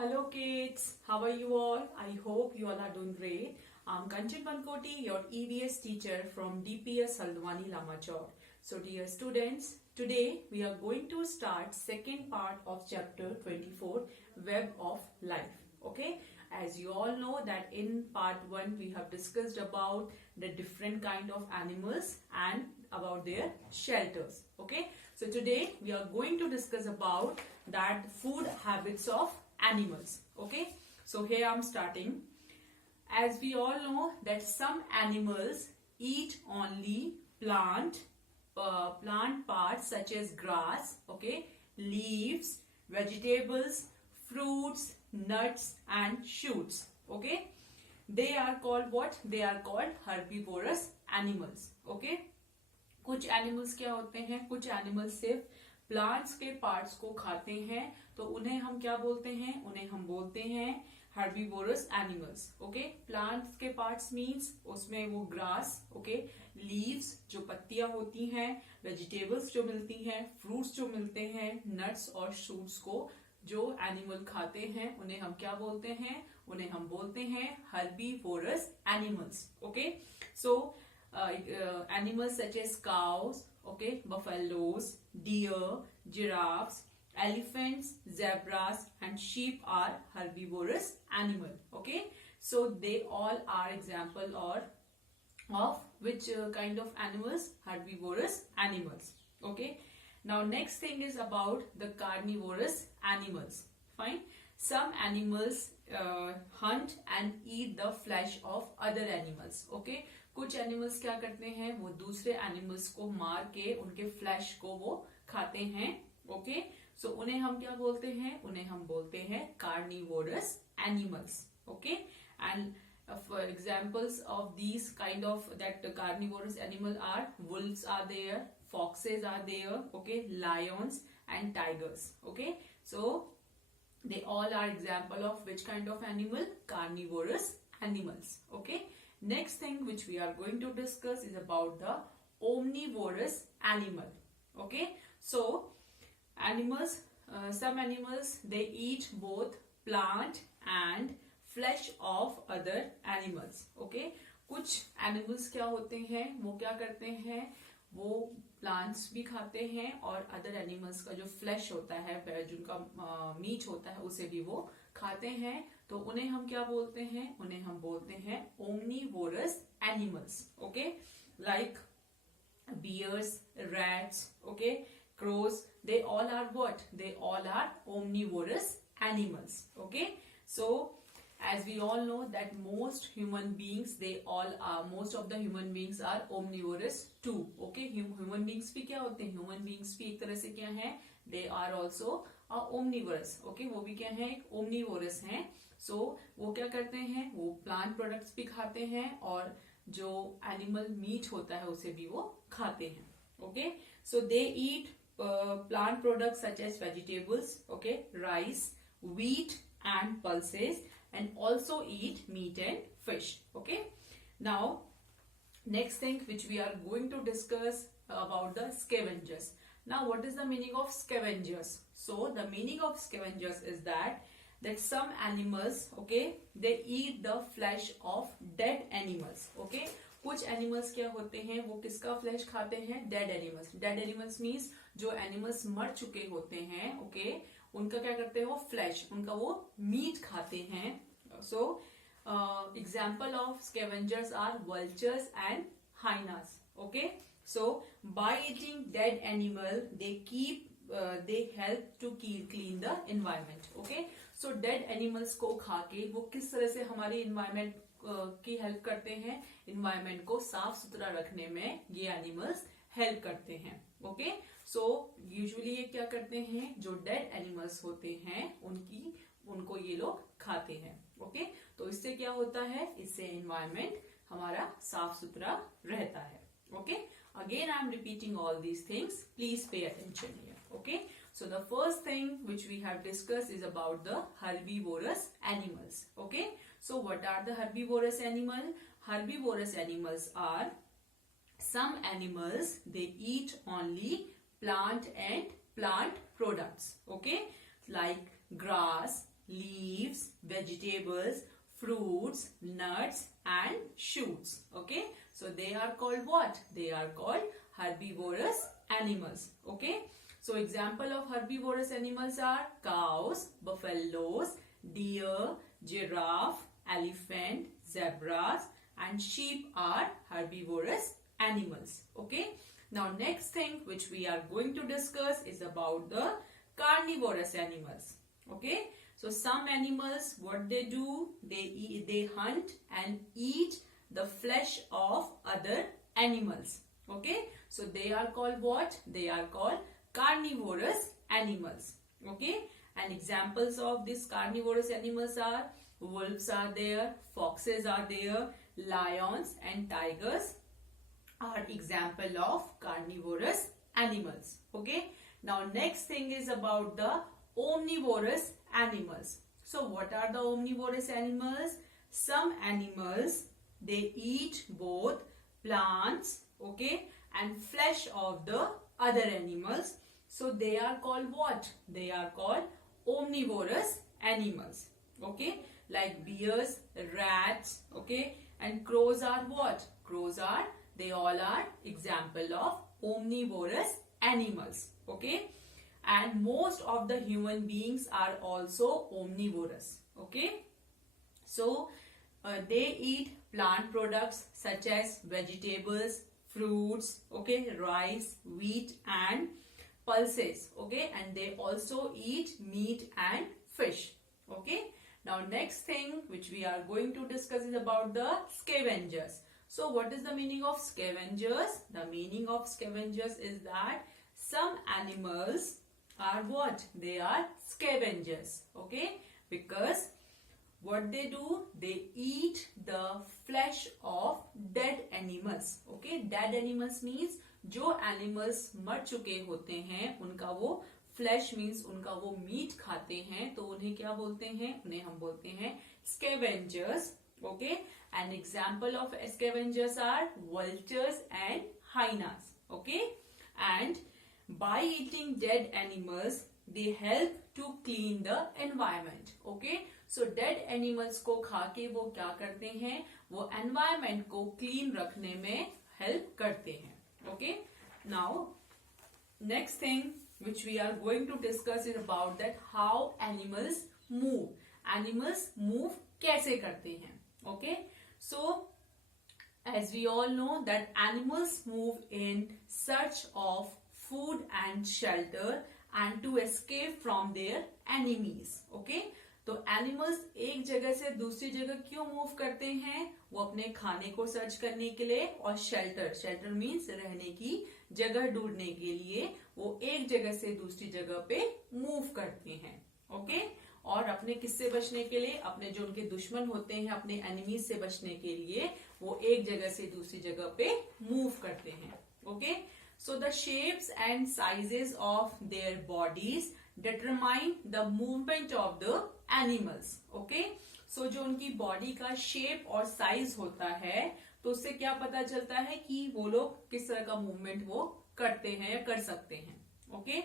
Hello kids, how are you all? I hope you all are doing great. I'm Kanchan Pankoti, your EVS teacher from DPS Haldwani Lamachor. So dear students, today we are going to start second part of chapter 24, Web of Life. Okay, as you all know that in part 1 we have discussed about the different kind of animals and about their shelters. Okay, so today we are going to discuss about that food habits of animals. Okay, so here I'm starting. As we all know that some animals eat only plant parts such as grass, okay, leaves, vegetables, fruits, nuts and shoots. Okay, they are called what? They are called herbivorous animals. Okay, कुछ animals क्या होते हैं, कुछ animals सिर्फ plants के parts को खाते हैं, तो उन्हें हम क्या बोलते हैं? उन्हें हम बोलते हैं हर्बीवोरस एनिमल्स. ओके, प्लांट्स के पार्ट्स मींस उसमें वो ग्रास, ओके, लीव्स जो पत्तियां होती हैं, वेजिटेबल्स जो मिलती हैं, फ्रूट्स जो मिलते हैं, नट्स और शूट्स को जो एनिमल खाते हैं उन्हें हम क्या बोलते हैं? उन्हें हम बोलते हैं herbivorous animals. Okay, so animals such as cows, okay, buffaloes, deer, giraffes, elephants, zebras and sheep are herbivorous animal. Okay, so they all are example or of which kind of animals? Herbivorous animals. Okay, now next thing is about the carnivorous animals. Fine, some animals hunt and eat the flesh of other animals. Okay, कुछ animals क्या करते हैं? वो दूसरे animals को मार के उनके फ्लैश को वो खाते हैं. ओके, सो उन्हें हम क्या बोलते हैं? उन्हें हम बोलते हैं carnivorous animals. Okay, and for examples of these kind of that carnivorous animal are wolves are there, foxes are there, okay, lions and tigers. Okay, so they all are example of which kind of animal? Carnivorous animals. Okay, next thing which we are going to discuss is about the omnivorous animal. Okay, so animals, some animals they eat both plant and flesh of other animals. Okay, कुछ animals क्या होते हैं? वो क्या करते हैं? वो plants भी खाते हैं और अदर एनिमल्स का जो फ्लैश होता है, जिनका मीट होता है, उसे भी वो खाते हैं. तो उन्हें हम क्या बोलते हैं? उन्हें हम बोलते हैं omnivorous animals. Okay, like bears, rats, okay, crows, they all are what? They all are omnivorous animals. Okay, so as we all know that most human beings, they all are, most of the human beings are omnivorous too. Okay, human beings भी क्या होते हैं? Human beings भी एक तरह से क्या है? They are also omnivorous. Okay, वो भी क्या है? omnivorous हैं. So वो क्या करते हैं? वो plant products भी खाते हैं और जो animal meat होता है उसे भी वो खाते हैं. Okay, so they eat plant products such as vegetables, okay, rice, wheat and pulses, and also eat meat and fish. Okay, now next thing which we are going to discuss about the scavengers. Now what is the meaning of scavengers? So the meaning of scavengers is that some animals, okay, they eat the flesh of dead animals. Okay, कुछ animals क्या होते हैं? वो किसका flash खाते हैं? Dead animals. Dead animals means जो animals मर चुके होते हैं, ओके, उनका क्या करते हैं? वो फ्लैश, उनका वो मीट खाते हैं. So example of scavengers are vultures and hyenas. Okay, so by eating dead animal they keep they help to clean the environment. Okay, so dead animals को खा के वो किस तरह से हमारे एनवायरमेंट की हेल्प करते हैं? एनवायरमेंट को साफ सुथरा रखने में ये एनिमल्स हेल्प करते हैं. ओके, सो यूजुअली ये क्या करते हैं? जो डेड एनिमल्स होते हैं उनको ये लोग खाते हैं. ओके, तो इससे क्या होता है? इससे एनवायरमेंट हमारा साफ सुथरा रहता है. Okay, again I am repeating all these things, please pay attention here. Okay, so the first thing which we have discussed is about the herbivorous animals. Okay, so what are the herbivorous animal? Herbivorous animals are some animals, they eat only plant and plant products. Okay, like grass, leaves, vegetables, fruits, nuts and shoots. Okay, so they are called what? They are called herbivorous animals. Okay, so example of herbivorous animals are cows, buffaloes, deer, giraffe, elephant, zebras and sheep are herbivorous animals. Okay, now next thing which we are going to discuss is about the carnivorous animals. Okay, so some animals, what they do, they hunt and eat the flesh of other animals. Okay, so they are called what? They are called carnivorous animals. Okay, and examples of these carnivorous animals are wolves are there, foxes are there, lions and tigers are example of carnivorous animals. Okay, now next thing is about the omnivorous animals. So what are the omnivorous animals? Some animals, they eat both plants, okay, and flesh of the other animals. So they are called what? They are called omnivorous animals. Okay, like bears, rats, okay, and crows are what? Crows are, they all are example of omnivorous animals. Okay, and most of the human beings are also omnivorous. Okay, so they eat plant products such as vegetables, fruits, okay, rice, wheat and pulses. Okay, and they also eat meat and fish. Okay, now next thing which we are going to discuss is about the scavengers. So what is the meaning of scavengers? The meaning of scavengers is that some animals are what? They are scavengers. Okay, because what they do, they eat the flesh of dead animals. Okay, dead animals means जो animals मर चुके होते हैं उनका वो flash means उनका वो meat खाते हैं, तो उन्हें क्या बोलते हैं? उन्हें हम बोलते हैं scavengers. Okay, an example of scavengers are vultures and hyenas. Okay, and by eating dead animals they help to clean the environment. Okay, so dead animals को खा के वो क्या करते हैं? वो environment को clean रखने में help करते हैं. Okay, now next thing which we are going to discuss is about that how animals move. Animals move कैसे करते हैं? Okay, so as we all know that animals move in search of food and shelter and to escape from their enemies. Okay, तो animals एक जगह से दूसरी जगह क्यों मूव करते हैं? वो अपने खाने को सर्च करने के लिए और शेल्टर मीन्स रहने की जगह ढूंढने के लिए वो एक जगह से दूसरी जगह पे मूव करते हैं. ओके, और अपने किससे बचने के लिए? अपने जो उनके दुश्मन होते हैं, अपने एनिमीज से बचने के लिए वो एक जगह से दूसरी जगह पे मूव करते हैं. Okay, so the shapes and sizes of their bodies determine the movement of the animals. Okay, so जो उनकी बॉडी का शेप और साइज होता है तो उससे क्या पता चलता है कि वो लोग किस तरह का मूवमेंट वो करते हैं या कर सकते हैं. Okay,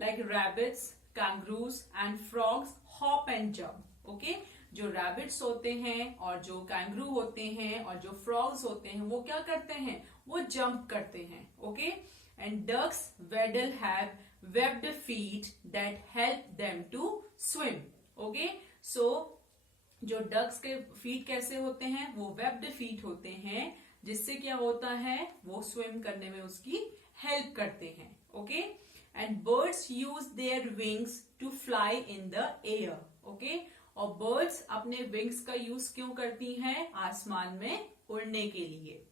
like rabbits, kangaroos and frogs hop and jump. Okay, जो रैबिट्स होते हैं और जो कैंगरू होते हैं और जो फ्रॉग्स होते हैं वो क्या करते हैं? वो जंप करते हैं. Okay, and ducks waddle have webbed feet that help them to swim. Okay, so जो डक्स के फीट कैसे होते हैं? वो वेब्ड फीट होते हैं जिससे क्या होता है? वो स्विम करने में उसकी हेल्प करते हैं. Okay, and birds use their wings to fly in the air. Okay, और बर्ड्स अपने विंग्स का यूज क्यों करती हैं? आसमान में उड़ने के लिए.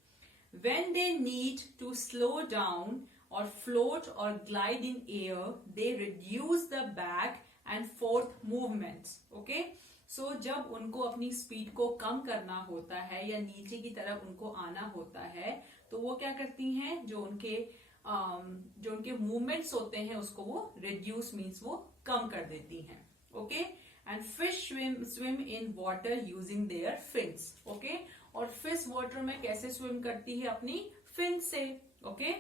When they need to slow down or float or glide in air, they reduce the back and forth movements. Okay, so जब उनको अपनी स्पीड को कम करना होता है या नीचे की तरफ उनको आना होता है तो वो क्या करती हैं? जो उनके मूवमेंट्स होते हैं उसको वो रिड्यूस मीन्स वो कम कर देती हैं. Okay, and fish swim in water using their fins. Okay, और फिश वाटर में कैसे स्विम करती है? अपनी फिन से. Okay,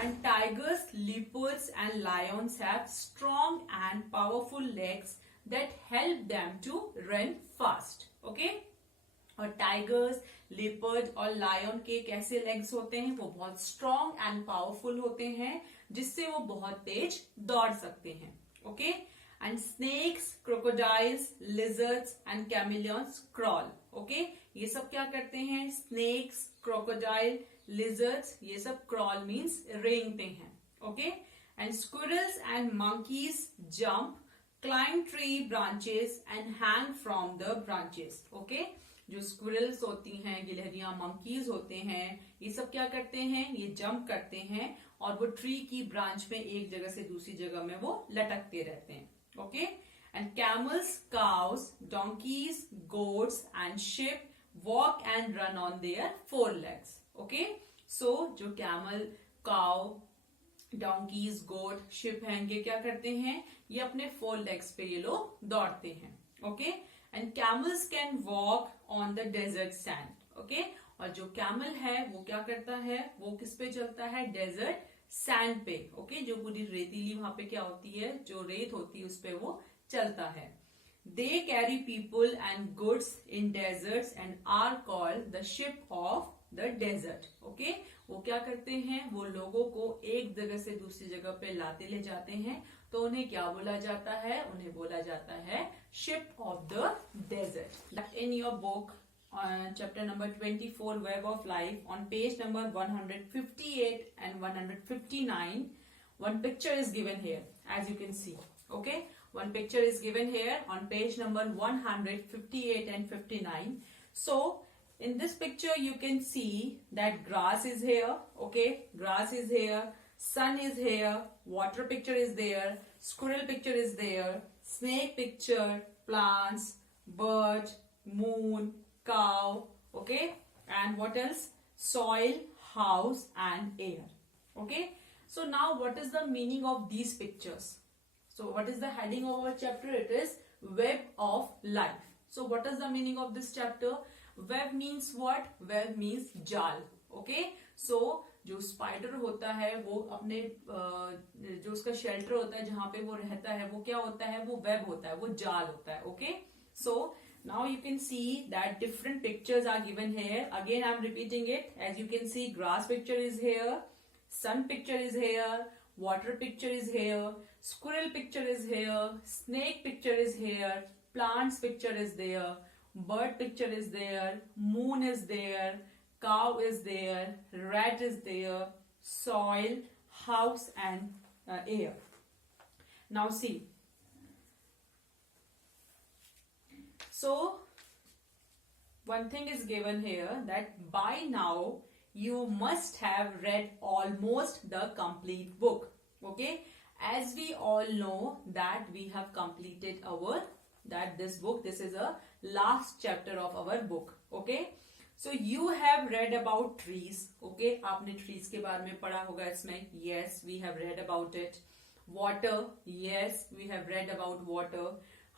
and tigers, leopards and lions have strong and powerful legs that help them to run fast. Okay? और tigers, leopard और lion के कैसे लेग्स होते हैं? वो बहुत स्ट्रॉन्ग एंड पावरफुल होते हैं, जिससे वो बहुत तेज दौड़ सकते हैं. Okay? And snakes, crocodiles, lizards and chameleons crawl. Okay? ये सब क्या करते हैं? स्नेक्स, क्रोकोडाइल, लिजर्ड्स, ये सब क्रॉल मीन्स रेंगते हैं. Okay? And squirrels and monkeys jump, climb tree branches and hang from the branches. Okay? जो स्क्विरल्स होती हैं, गिलहरियां, मंकीज होते हैं, ये सब क्या करते हैं? ये जंप करते हैं और वो ट्री की ब्रांच में एक जगह से दूसरी जगह में वो लटकते रहते हैं. Okay? And camels, cows, donkeys, goats and sheep walk and run on their 4 legs. Okay? So जो camel, cow, donkeys, goat, sheep हैं, ये क्या करते हैं? ये अपने 4 legs पे ये लोग दौड़ते हैं. Okay? And camels can walk on the desert sand. Okay? और जो कैमल है वो क्या करता है? वो किस पे चलता है? डेजर्ट सैंड पे. ओके? जो पूरी रेतीली वहां पे क्या होती है? जो रेत होती है उस पे वो चलता है. They carry people and goods in deserts and are called the ship of the desert. Okay? वो क्या करते हैं? वो लोगों को एक जगह से दूसरी जगह पे लाते ले जाते हैं, तो उन्हें क्या बोला जाता है? उन्हें बोला जाता है ship of the desert. In your book chapter number 24, Web of Life, on page number 158 and 159, one picture is given here, as you can see. Okay? One picture is given here on page number 158 and 59. So, in this picture, you can see that grass is here. Okay? Grass is here. Sun is here. Water picture is there. Squirrel picture is there. Snake picture. Plants. Bird. Moon. Cow. Okay? And what else? Soil, house and air. Okay? So now what is the meaning of these pictures? So what is the heading of our chapter? It is Web of Life. So what is the meaning of this chapter? Web means what? Web means जाल. Okay? So जो spider होता है वो अपने जो उसका shelter होता है जहां पे वो रहता है वो क्या होता है? वो वेब होता है, वो जाल होता है. Okay? So now you can see that different pictures are given here. Again I'm repeating it. As you can see, grass picture is here, sun picture is here, water picture is here, squirrel picture is here, snake picture is here, plants picture is there, bird picture is there, moon is there, cow is there, rat is there, soil, house and air. Now see. So, one thing is given here that by now you must have read almost the complete book. Okay? As we all know that we have completed this book. This is a last chapter of our book. Okay? So, you have read about trees. Okay? आपने trees के बारे में पढ़ा होगा इसमें. Yes, we have read about it. Water. Yes, we have read about water.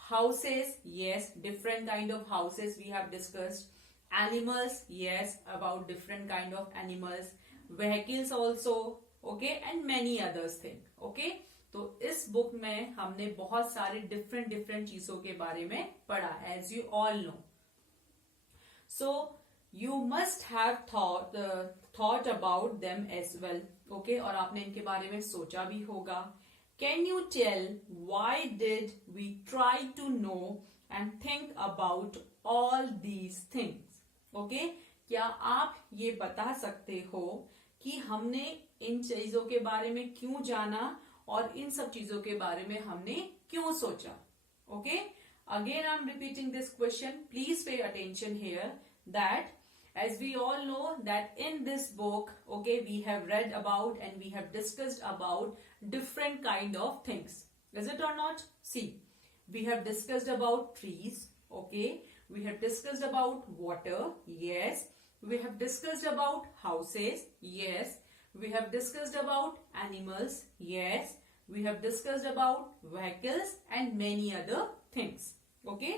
Houses, yes, different kind of houses we have discussed. Animals, yes, about different kind of animals. Vehicles also, okay, and many others things. Okay? तो इस book में हमने बहुत सारे different चीजों के बारे में पढ़ा, as you all know. So you must have thought about them as well. Okay? और आपने इनके बारे में सोचा भी होगा. Can you tell why did we try to know and think about all these things? Okay? क्या आप ये बता सकते हो कि हमने इन चीजों के बारे में क्यों जाना और इन सब चीजों के बारे में हमने क्यों सोचा? Okay? Again, I'm repeating this question. Please pay attention here that as we all know that in this book, okay, we have read about and we have discussed about different kind of things. Is it or not? See, we have discussed about trees, okay, we have discussed about water, yes, we have discussed about houses, yes, we have discussed about animals, yes, we have discussed about vehicles and many other things. Okay?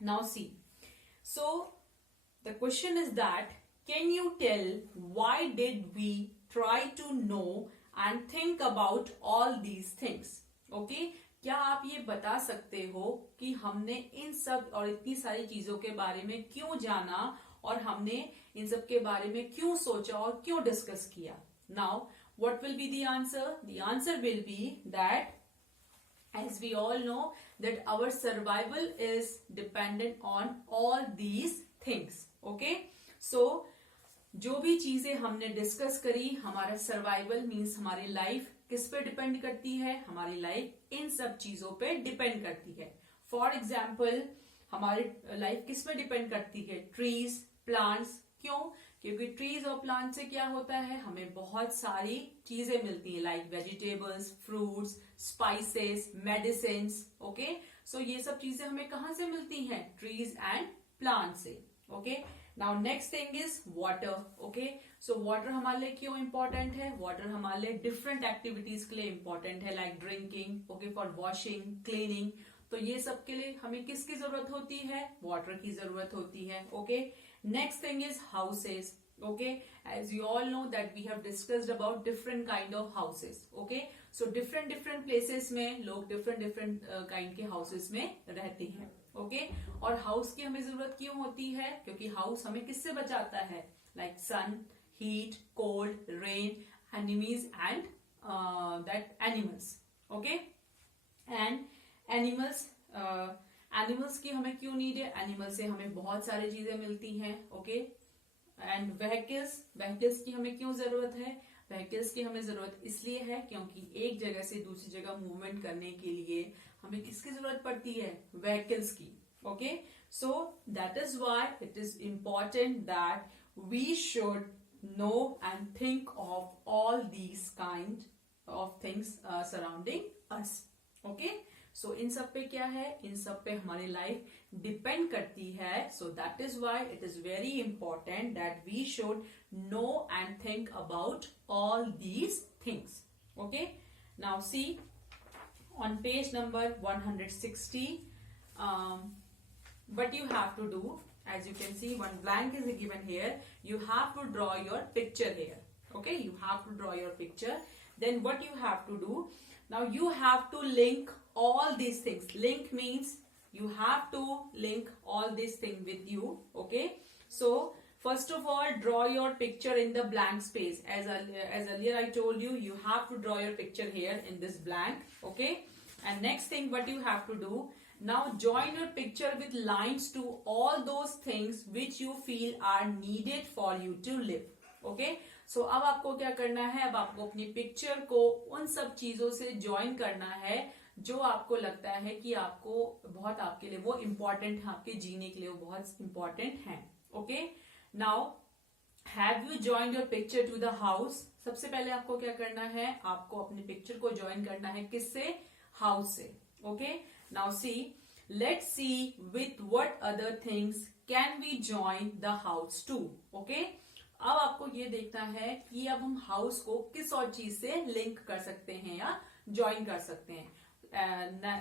Now see. So, the question is that, can you tell why did we try to know and think about all these things? Okay? क्या आप ये बता सकते हो कि हमने इन सब और इतनी सारी चीजों के बारे में क्यों जाना और हमने इन सब के बारे में क्यों सोचा और क्यों डिस्कस किया? Now what will be the answer? The answer will be that as we all know that our survival is dependent on all these things. Okay, so जो भी चीजें हमने डिस्कस करी, हमारा सर्वाइवल मीन्स हमारी लाइफ किस पे डिपेंड करती है? हमारी लाइफ इन सब चीजों पे डिपेंड करती है. फॉर एग्जाम्पल हमारी लाइफ किस पे डिपेंड करती है? Trees, plants. क्यों? क्योंकि ट्रीज और प्लांट से क्या होता है, हमें बहुत सारी चीजें मिलती हैं, like vegetables, fruits, spices, medicine. Okay, so ये सब चीजें हमें कहाँ से मिलती हैं? ट्रीज एंड प्लांट से. Okay, now next thing is water. Okay, so water हमारे लिए क्यों इंपॉर्टेंट है? वाटर हमारे लिए डिफरेंट एक्टिविटीज के लिए इंपॉर्टेंट है, like drinking, okay, for washing, cleaning. तो ये सब के लिए हमें किसकी जरूरत होती है? वाटर की जरूरत होती है. Okay, next thing is houses. Okay, as you all know that we have discussed about different kind of houses. Okay, so different places में लोग different kind के houses में रहते हैं. Okay, और house की हमें जरूरत क्यों होती है? क्योंकि house हमें किससे बचाता है? like sun, heat, cold, rain, enemies and that animals. Okay, and animals की हमें क्यों नीड है? एनिमल से हमें बहुत सारी चीजें मिलती हैं. ओके, एंड व्हीकल्स की हमें क्यों जरूरत है? व्हीकल्स की हमें जरूरत इसलिए है क्योंकि एक जगह से दूसरी जगह मूवमेंट करने के लिए हमें किसकी जरूरत पड़ती है? व्हीकल्स की. Okay, so that is why it is important that we should know and think of all these kind of things surrounding us. Okay, so इन सब पे क्या है? इन सब पे हमारी लाइफ डिपेंड करती है. So that is why it is very important that we should know and think about all these things. Okay, now see on page number 160 what you have to do, as you can see one blank is given here. You have to draw your picture here. Okay, you have to draw your picture. Then what you have to do, now you have to link all these things. Link means you have to link all these things with you. Okay, so first of all draw your picture in the blank space. As earlier I told you, you have to draw your picture here in this blank. Okay, and next thing what you have to do, now join your picture with lines to all those things which you feel are needed for you to live. Okay, सो अब आपको क्या करना है? अब आपको अपनी picture को उन सब चीजों से ज्वाइन करना है जो आपको लगता है कि आपको बहुत, आपके लिए वो इम्पोर्टेंट है, आपके जीने के लिए वो बहुत इम्पोर्टेंट है. Okay, now have you join your picture to the house? सबसे पहले आपको क्या करना है? आपको अपनी पिक्चर को ज्वाइन करना है किससे? हाउस से. Okay, now see, let's see with what other things can we join the house to. Okay, अब आपको ये देखना है कि अब हम हाउस को किस और चीज से लिंक कर सकते हैं या ज्वाइन कर सकते हैं.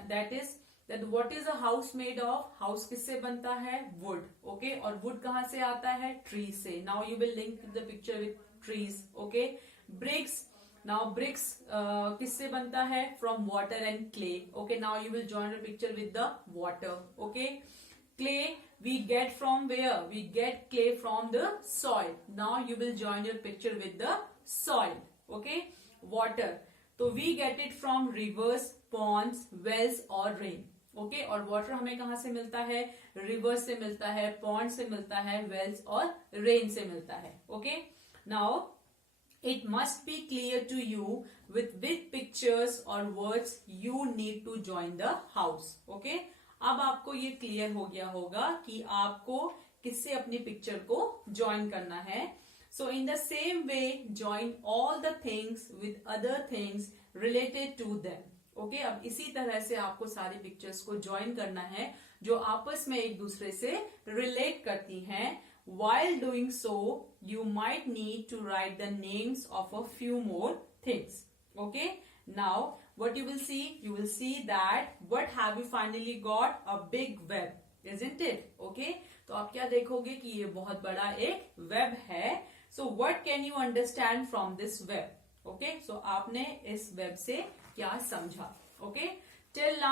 That is that what is a house made of? House किससे बनता है? वुड. ओके, और वुड कहाँ से आता है? ट्री से. Now you will link the picture with trees. Okay, bricks. Now bricks किससे बनता है? From water and clay. Okay, now you will join the picture with the water. Okay, clay we get from where? We get clay from the soil. Now you will join your picture with the soil. Okay, water, तो we get it from rivers, ponds, wells or rain. Okay, और water हमें कहाँ से मिलता है? rivers से मिलता है, pond से मिलता है, wells और rain से मिलता है. Okay, now it must be clear to you with which pictures or words you need to join the house. Okay, अब आपको ये क्लियर हो गया होगा कि आपको किससे अपनी पिक्चर को ज्वाइन करना है. So in the same way join all the things with other things related to them. Okay, अब इसी तरह से आपको सारी पिक्चर्स को ज्वाइन करना है जो आपस में एक दूसरे से रिलेट करती हैं. While doing so, you might need to write the names of a few more things. Okay, now what you will see that what have you finally got? A big web, isn't it? Okay, तो आप क्या देखोगे कि ये बहुत बड़ा एक web है. So what can you understand from this web? Okay, so आपने इस वेब से क्या समझा? Okay, Till now,